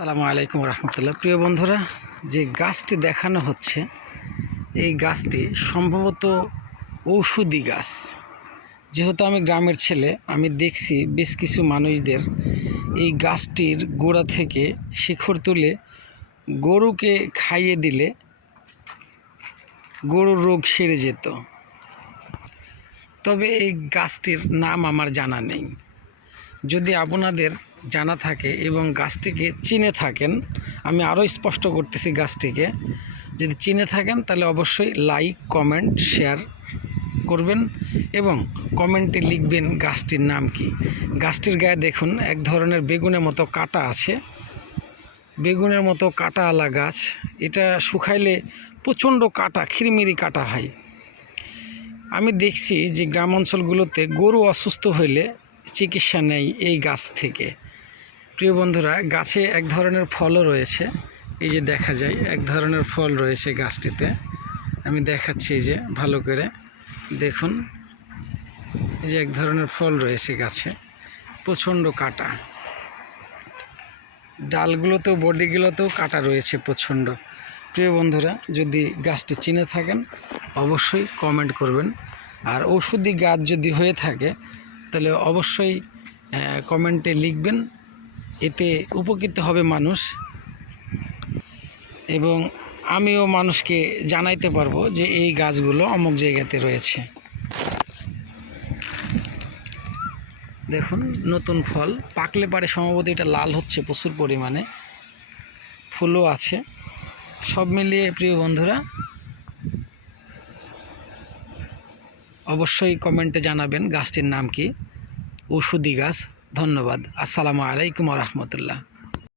আসসালামু আলাইকুম রহমতুল্লাহ। প্রিয় বন্ধুরা, যে গাছটি দেখানো হচ্ছে এই গাছটি সম্ভবত ঔষধি গাছ। যেহেতু আমি গ্রামের ছেলে, আমি দেখছি বেশ কিছু মানুষদের এই গাছটির গোড়া থেকে শিকড় তুলে গরুকে খাইয়ে দিলে গরুর রোগ সেরে যেত। তবে এই গাছটির নাম আমার জানা নেই। যদি আপনাদের জানা থাকে এবং গাছটিকে চিনে থাকেন, আমি আরও স্পষ্ট করতেছি, গাছটিকে যদি চিনে থাকেন তাহলে অবশ্যই লাইক, কমেন্ট, শেয়ার করবেন এবং কমেন্টে লিখবেন গাছটির নাম কি। গাছটির গায়ে দেখুন এক ধরনের বেগুনের মতো কাঁটা আছে, বেগুনের মতো কাঁটাওয়ালা গাছ। এটা শুকাইলে প্রচণ্ড কাঁটা, খিরমিরি কাঁটা হয়। আমি দেখছি যে গ্রাম অঞ্চলগুলোতে গরু অসুস্থ হইলে চিকিৎসা নেই এই গাছ থেকে। প্রিয় বন্ধুরা, গাছে এক ধরনের ফলও রয়েছে, এই যে দেখা যায় এক ধরনের ফল রয়েছে গাছটিতে। আমি দেখাচ্ছি, এই যে ভালো করে দেখুন, এই যে এক ধরনের ফল রয়েছে গাছে, প্রচণ্ড কাঁটা, ডালগুলোতেও বডিগুলোতেও কাঁটা রয়েছে প্রচণ্ড। প্রিয় বন্ধুরা, যদি গাছটি চিনে থাকেন অবশ্যই কমেন্ট করবেন। আর ঔষধি গাছ যদি হয়ে থাকে তাহলে অবশ্যই কমেন্টে লিখবেন, এতে উপকৃত হবে মানুষ এবং আমিও মানুষকে জানাইতে পারবো যে এই গাছগুলো অমুক জায়গাতে রয়েছে। দেখুন নতুন ফল পাকলে পারে সম্ভবত এটা লাল হচ্ছে প্রচুর পরিমাণে, ফুলও আছে। সব মিলিয়ে প্রিয় বন্ধুরা অবশ্যই কমেন্টে জানাবেন গাছটির নাম কি, ঔষধি গাছ। ধন্যবাদ। আসসালামু আলাইকুম রহমতুল্লাহ।